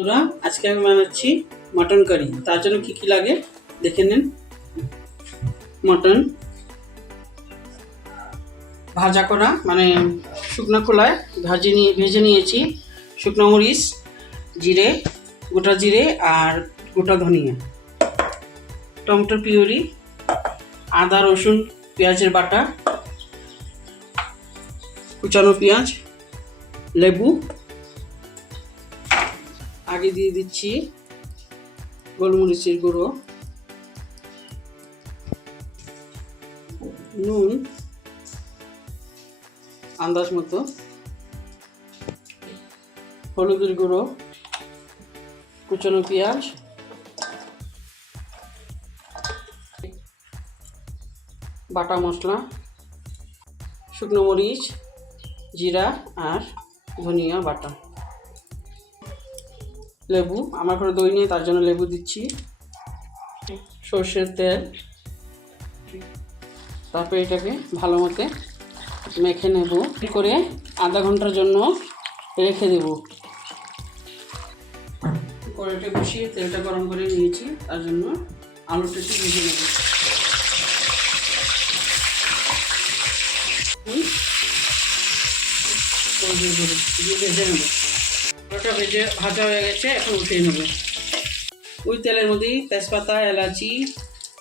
বন্ধুরা, আজকে আমি বানাচ্ছি মটন কারি। তার জন্য কি কি লাগে দেখে নিন। মটন ভাজা করা, মানে শুকনো খোলায় ভেজে নিয়েছি। শুকনো মরিচ, জিরে, গোটা জিরে আর গোটা ধনিয়া, টমেটো পিউরি, আদা রসুন পেঁয়াজের বাটা, কুচানো পেঁয়াজ, লেবু। আগে দিয়ে দিচ্ছি গোলমরিচের গুঁড়ো, নুন আন্দাজ মতো, হলুদের গুঁড়ো, কুচানো পেঁয়াজ, বাটা মশলা, শুকনো মরিচ, জিরা আর ধনিয়া বাটা, লেবু। আমার ঘরে দই নেই, তার জন্য লেবু দিচ্ছি, সর্ষের তেল। তারপরে এটাকে ভালো মতো মেখে নেব করে আধা ঘন্টার জন্য রেখে দেব। কড়াইটা বসিয়ে তেলটা গরম করে নিয়েছি, তার জন্য আলুটা একটু ভেজে নেব। ভেজে নেব। আলুটা ভাজা হয়ে গেছে, এখন উঠিয়ে নেব। ওই তেলের মধ্যেই তেজপাতা, এলাচি,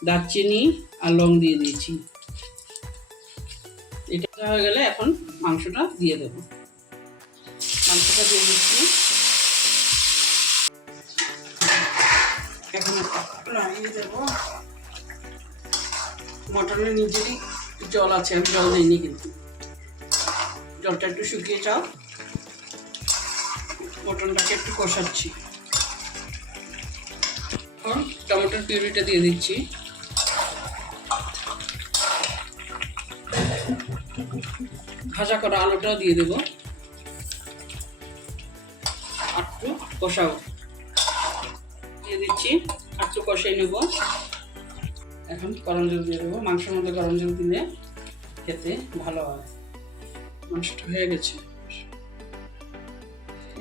দারচিনি আর লং দিয়ে দিয়েছি। এটা হয়ে গেলে এখন মাংসটা দিয়ে দেব। মাংসটা দিয়ে দিচ্ছি। এখন লাগিয়ে দেব। মটনের নিজেরই জল আছে, আমি জল দিইনি, কিন্তু জলটা একটু শুকিয়ে যাও। মটনটাকে একটু কষাচ্ছি। এখন টমেটোর পিউরিটা দিয়ে দিচ্ছি। ভাজা করা আলুটাও দিয়ে দেবো। একটু কষাও দিয়ে দিচ্ছি, একটু কষাই নেব। এখন গরম জল দিয়ে দেবো। মাংসের মধ্যে গরম জল দিলে খেতে ভালো হয়। মাংসটা হয়ে গেছে।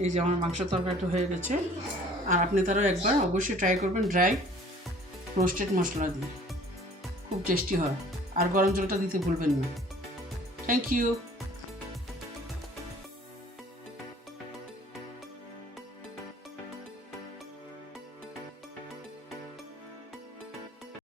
এই যে আমার মাংস তরকারিটা হয়ে গেছে। আর আপনি তারও একবার অবশ্যই ট্রাই করবেন ড্রাই রোস্টেড মশলা দিয়ে, খুব টেস্টি হয়। আর গরম জলটা দিতে ভুলবেন না। Thank you.